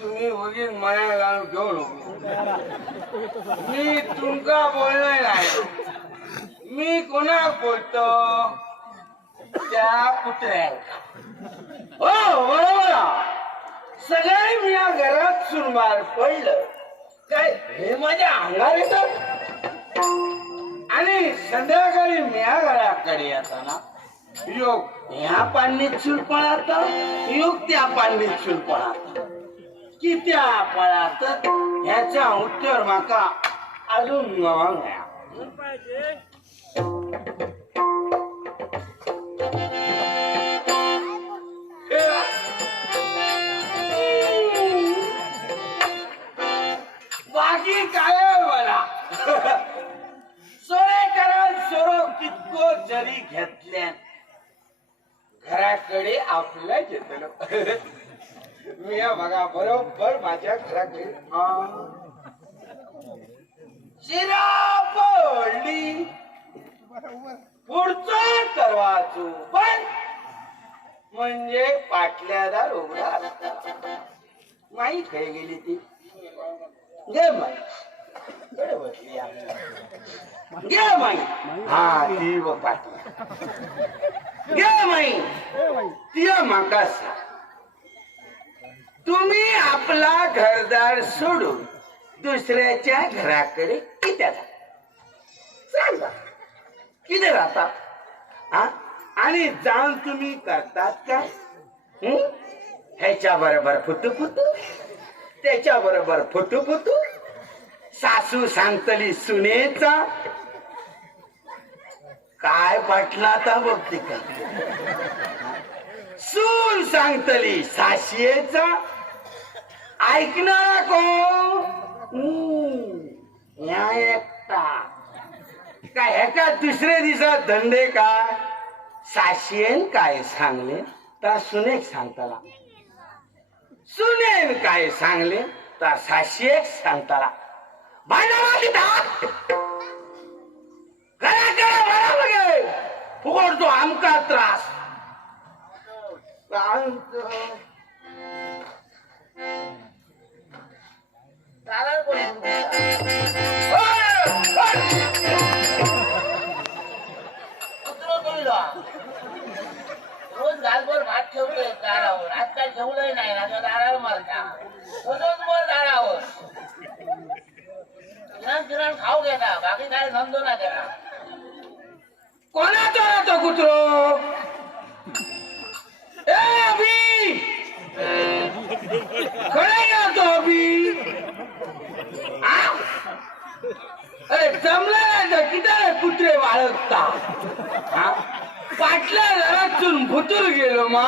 तुम्ही उगीच मना घालून घेऊ नको. मी तुमका बोलणार नाही. मी कोणाक बोलतो त्या कुत्र्याला. हो बरोबर. सगळे मी या घरात सुरमार पडलं काय हे माझ्या अंगार येतात. आणि संध्याकाळी मी या घराकडे येताना योग ह्या पांडीत चूल पळाता योग त्या पांडीत चूल पळाता की त्या पळात ह्याच्या उत्तर माका अजून नवा बाकी काय मला सोरे करा सोरो कितको जरी घेतल्या घराकडे आपल्या घेतलं. मी बघा बरोबर माझ्या घराकडे शिरा पडली पुढचं दरवाजू पण म्हणजे पाटल्यादार उघडा असता. माई खाई गेली ती गे माई गे माई. हा ती व पाटल्या गे माई ती माका तुम्ही आपला घरदार सोडून दुसऱ्याच्या घराकडे किती सांगा किती राहतात हा आणि जाऊन तुम्ही करतात काय ह्याच्या बरोबर फुटू फुटू त्याच्या बरोबर फुटू फुटू. सासू सांगतली सुनेचा काय पाटला आता बघते का. सून सांगतली साशियेचा ऐकणारा कोण न्याय एकटा काय ह्याका दुसरे दिवसात धंदे काय साशियेन काय सांगले तर सुनेक सांगताला सुनेन काय सांगले तर साशियेक सांगताला. फुकटतो आमका त्रास रोज घालभर भात ठेवलंय दारावर आज काय ठेवलंय नाही राजा दारावर मारता रोज दारावर किरण खाऊ घेता बाकी काय समजू ना त्याला. कोणाचा राहतो कुत्रो खरे राहतो अभि. अरे जमलं किती कुत्रे वाळगता पाटल्या घरातून भुतूर गेलो मा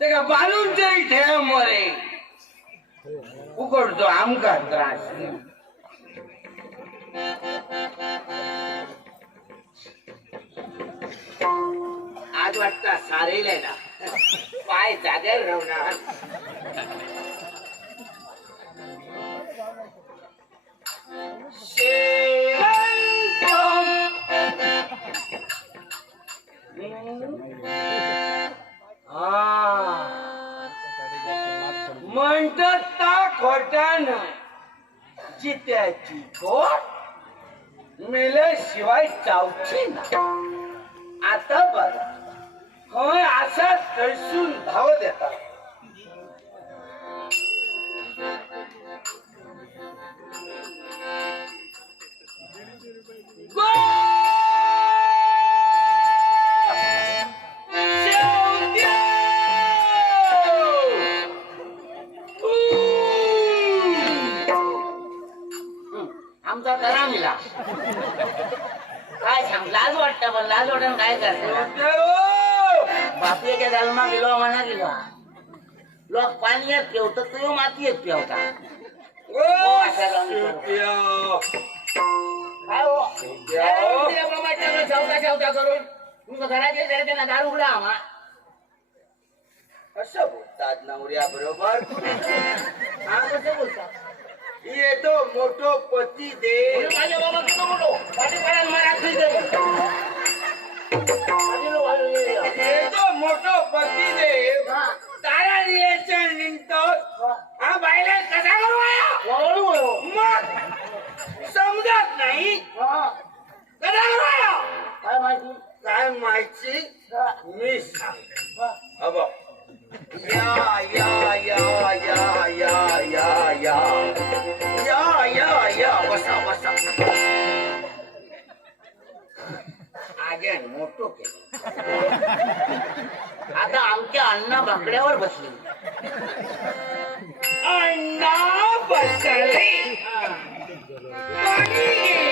ते का बालून तरी ठेव मरे उकडतो आमका त्रास. आज वाटता सारेल ना पाय जाग्यावर राहणार. म्हणतात ता खोटान जित्याची खोट मेल्याशिवाय चावची ना. आता बघा होय असा तळसून धाव देतात. आमचा करा मिला काय सांग लाज वाटतं पण लाज वाटून काय करतो बापीच्या जन्मा गेलो म्हणा गेलो लोक पाणी येत ठेवतो तो माती येत ठेवता चौथा करून तुमचं घराचे त्यांना दार उघडा आम्हा असं बोलतात नवऱ्या बरोबर. हा कसं बोलतात येतो मोठो पती दे माझ्या बाबा तुझं बोलो पाठीपाड्यात मारा येतो मोठो पती दे बायले कसा करू आया मग समजत नाही कसा करू आया काय माहिती काय माहिती मी सांग अब या या या या या या या या या या बसा बसा आगे मोठो केलं आता आमच्या अण्णा बाकड्यावर बसले अण्णा बसले पाणी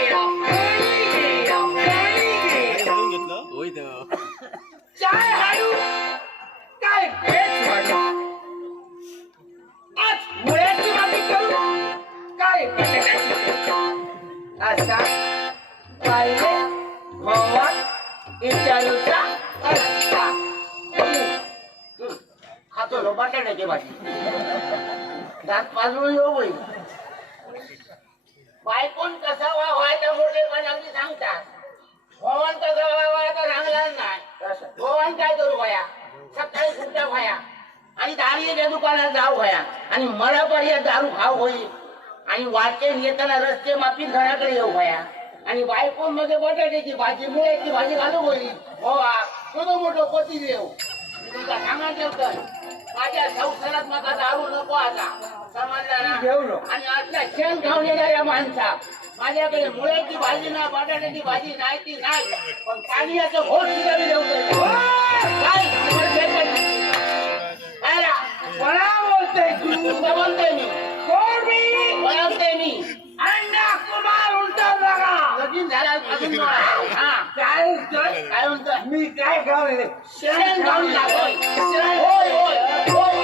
घ्या, पाणी घ्या, पाणी घ्या. चाय हाडू काय पेट वाढू आज मुळ्याची माती करू काय बटाट्याची असा पाहिले भगवान विचारूचा असता खातो लो बटाट्याची भाजी दात पाजून येऊ होईल बायकोन कसा व्हायचा मोठेपण आम्ही सांगतात भगवान कसा व्हायचा सांगणार नाही भगवान काय करू भया सकाळी सुट्ट्या भया आणि दारूच्या दुकानात जाऊ भया आणि मला पर्यंत दारू खाऊ होईल आणि वाटेन येताना रस्ते माफी घराकडे येऊ भया आणि बायकोन मध्ये बटाट्याची भाजी मुळ्याची भाजी घालू होईल हो तुझं मोठं पती देऊ तुमचा सांगायचं होतं माझ्या संसारात माझा दारू नको आता समजला ना आणि आजला शेण खाऊन येणाऱ्या माणसा माझ्याकडे मुळ्याची भाजी ना बटाट्याची भाजी नाही ती नाही पण पाण्याचं घोट सुद्धा मी देऊ कोणा बोलतोय तू बोलतोय मी कोण मी बोलतोय मी अण्णा कुमार उलटा बघा लगीन झाला अजून हा काय म्हणतोय काय म्हणतो मी काय खाऊ शेण खाऊन जातोय होय होय होय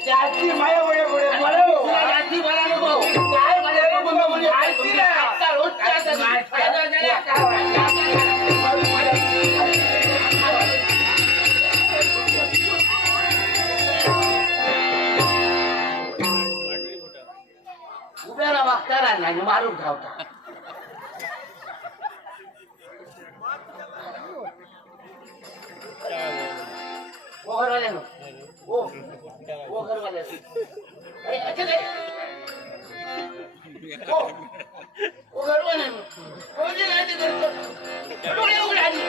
चाची माया पुढे पुढे मला तुला रात्री मला नको काय मला नको म्हणजे माहिती ना. आता रोजच्या फायदा झाला उभ्याला वागता नाही मारून धावता घरवाले घरवाले अरे अच्छा काय ओ घरवाले कोणी नाही ते करतो डोळे उघडा आधी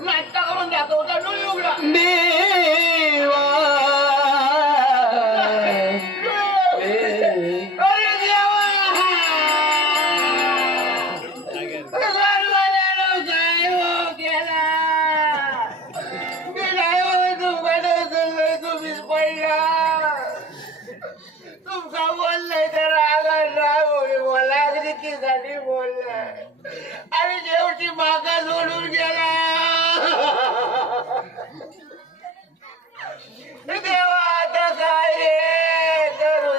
नाटका करून दाखवता डोळे उघडा देवा अरे देवा घरवाल्यानं काय हो केला मी नाही हो तुमकडे तुम्हीच पडला तुमचा बोललाय तर आला नाही बोला रीतीसाठी बोललाय आणि शेवटी मागा सोडून गेला देवा आता काय रे करू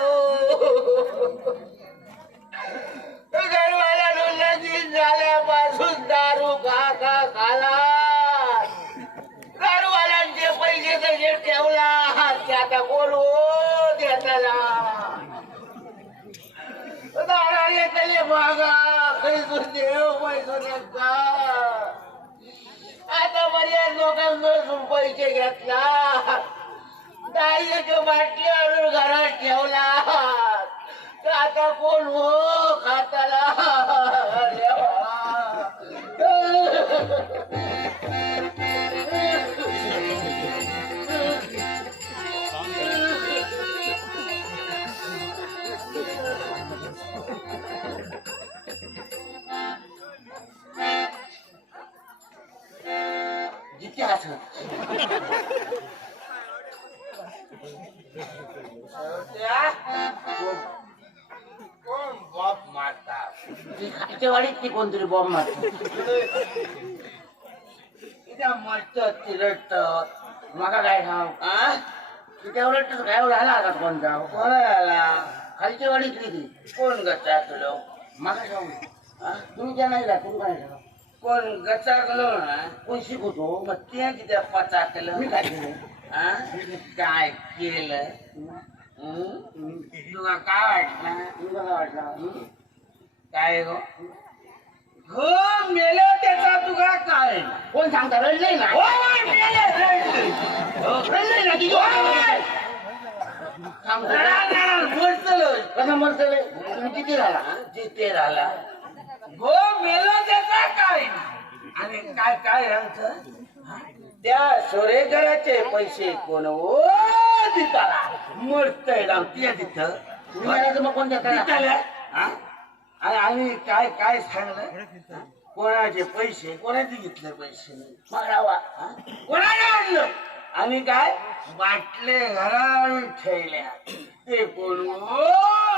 घरवाल्यानं लगीन झाल्यापासून दारू खा खाला दारूवाल्यांचे पैसे तसे ठेवला ते आता कोण हो देताला दारा येतले मागा खैसून देव पैसून नका आता बऱ्याच लोकांकडून पैसे घेतला दाईच्या बाटली आणून घरात ठेवला तर आता कोण हो खाताला जिथे कोण बाप मारतात खालच्या वाडीत ती कोणतरी बॉम्ब मारतो इथं मरतात चिरडतात मका काय ठाव तिथे उलट काय झाला आता कोण जाव कोणाला खालच्या वाडीतली ती कोण गचाकलो मका ठाव तुम्ही त्या नाही तुम्ही काय ठाव कोण गचाकलो ना कोण शिकवतो मग ते किती पचाकलं मी काय केलं काय केलं तुला काय वाटलं तुला काय वाटलं काय गो हो मेलं त्याचा तुला काय कोण सांगता रडलंय ना रडलंय ना की कसं मरतलंय तुम्ही किती राहिला जिथे राहिला हो मेलो त्याचा काय आणि काय काय राहत त्या सोरेकराचे पैसे कोण ओ दिताला मरतय रामती तिथं तुम्ही राहिला मग कोणत्या दिताल्या आणि काय काय सांगलं कोणाचे पैसे कोणाचे घेतले पैसे मग रावा कोणाला आणलं आणि काय बाटले घरावर ठेवल्या ते कोण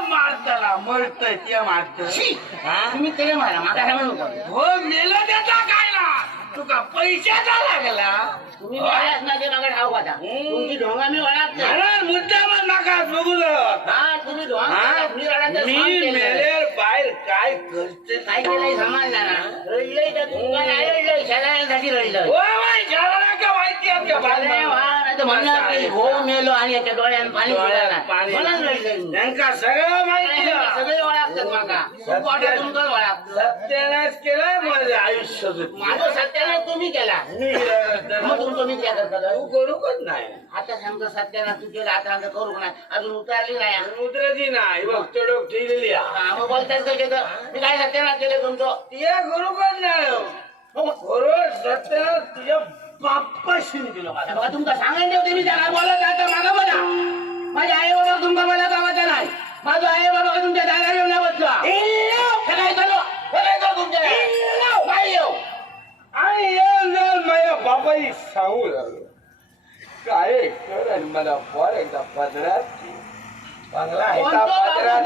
मारताला मरतय ते मारत तुम्ही ते मारा मागा काय म्हणू हो मेलं त्याचा कायला तुका पैशाचा लागला तुम्ही वळाच ना ते मागा ठाऊ आता तुमची ढोंगा मी वळात मुद्दाम नका बघू हा तुम्ही ढोंगा मी मेलेर बाहेर काय करते काय केलंय समजला ना रडलंय तर तुमका नाही रडलंय शेजाऱ्यांसाठी रडलंय माहिती आमच्या म्हणणार नाही हो मेलो आणि याच्या डोळ्यात पाणी म्हणून रडलंय त्यांका सगळं माहिती सगळे ओळखतात माका तुमचं ओळखत सत्यानाश केला माझं आयुष्य माझं सत्यानाश तुम्ही केला मग तुमचं मी काय करता तू करूच नाही आता सांगतो सत्यानाश तू केला आता आमचं करू नाही अजून उतरली नाही उतरायची नाही बघ तेवढं ठेवलेली मग बोलतायच काय केलं मी काय सत्यानाश केलं तुमचं ते करूच नाही बरोबर सत्यानाश तुझ्या बाप्पाशी दिलं बघा तुमका सांगायला ठेवते मी त्याला बोलत आता माझा बोला माझ्या आई बाबा तुमका मला गावाचा नाही माझा आई बाबा तुमच्या दारा येऊन बसला काय झालं तुमच्या नाही येऊ आणि येऊन माझ्या बापाई सांगू लागलो काय कर आणि मला बरं एकदा पदरात बंगला आहे का पदरात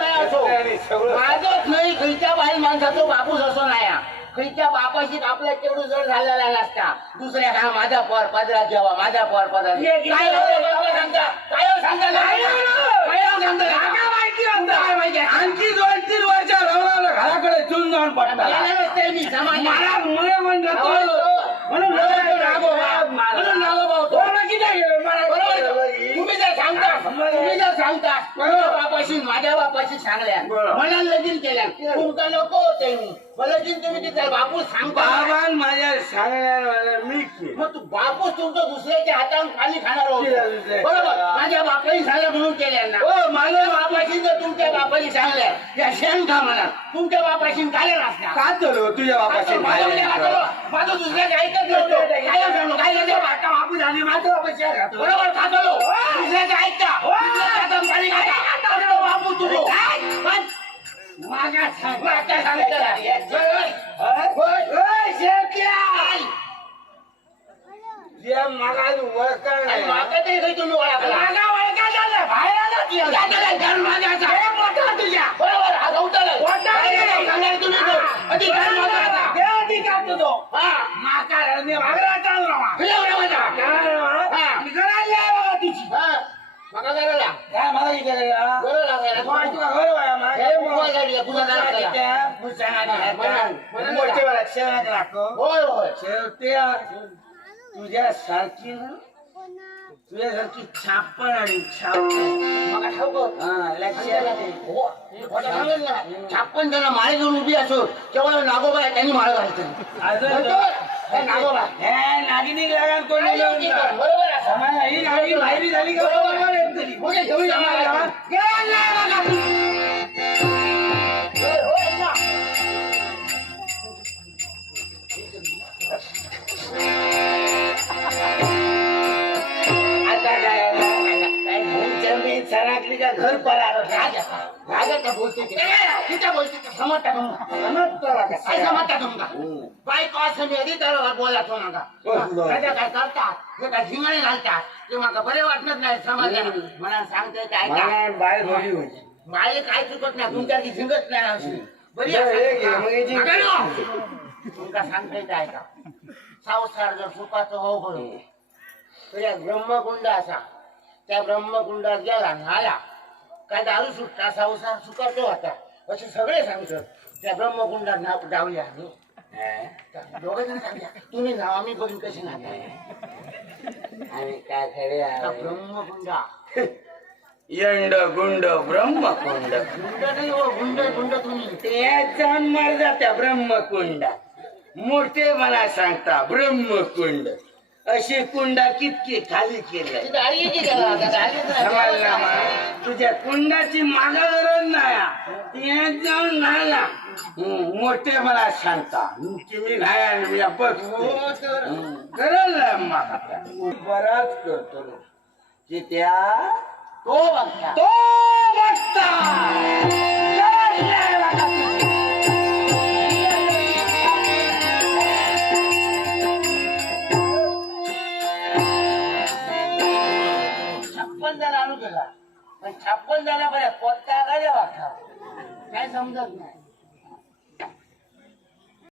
सगळं माझंच नाही खैच्या बाहेर माणसाचं बापूस असो नाही खैच्या बापाशी आपल्या तेवढं जड झालेला नसता दुसऱ्या हा माझा पोर पदरात जेव्हा माझा पोर पदरात काय सांगता काय माहिती आणखी 2-3 वर्ष रवणाला घराकडे चून जाऊन पडला मी समाज तुम्ही जर सांगता बापाशी माझ्या बापाशी सांगल्या मला लगीन केल्या तुमचा नको होते मी मला तुम्ही तिथे बापूस सांगता माझ्या सांगण्याला मी मग तू बापूस तुमचं दुसऱ्याच्या हातावर खाली खाणार होतो बरोबर माझ्या बापाशी सांगल्या म्हणून केल्या ना हो माझ्या बापाशी जर तुमच्या बापाशी सांगल्या या शेण का म्हणा तुमच्या बापाशी खाल्या नसल्या का चलो तुझ्या बापाशी माझं दुसऱ्याच्या ऐकत नव्हतं काय सांगलो काय बापू झाली माझं बापाशी बरोबर खातो दुसऱ्याच्या ऐकता बापू तुम्ही माझ्या सांगता तुझ्या सारखी तुझ्यासारखी छापण आणि छापन जण माळे घेऊन उभी असो केवळ नागोबा त्यांनी माळ घालतो नागिनी लागा कोणी बरोबर ही नागिनी बाहेरी झाली सराकली का घर परा बायको असं मी आधी तर बोलायचो नका काय करतात हे काय झिंगाणे घालतात ते मला बरे वाटत नाही समाजाला मला सांगते काय बाई काय चुकत नाही तुमच्यासाठी झिंगत नाही अशी बरी तुमका सांगते काय का संसार जर सुखाचं हो बरोबर तर या ब्रह्मकुंड असा त्या ब्रह्मकुंडात गेला नाला काय दारू सुटला संसार सुखाचा होता असे सगळे सांगतात त्या ब्रह्मकुंडात नाव डावल्या दोघ जण सांगल्या तुम्ही जाऊ आम्ही बघून कशी नाही काय खरे ब्रह्मकुंडा यंड गुंड ब्रह्मकुंड गुंड नाही हो गुंड गुंड तुम्ही त्याचा मर जात्या ब्रह्मकुंड मोठे मला सांगता ब्रह्मकुंड अशी कुंडा कितकी खाली केली ती दाढी येते त्याला आता दाढीच नाही. समजला मला? तुझ्या कुंडाची मागा गरज नाही यात जाऊन नाला मोठे मला सांगता तुम्ही नाही मी बघ हो तर. गरज आहे मागा बराच करतो की त्या तो बघता तो बघता गरज नाही बघा तुझी. छप्पन जण आणू केला पण छप्पन जण बऱ्या पोटका का देवा काय समजत नाही.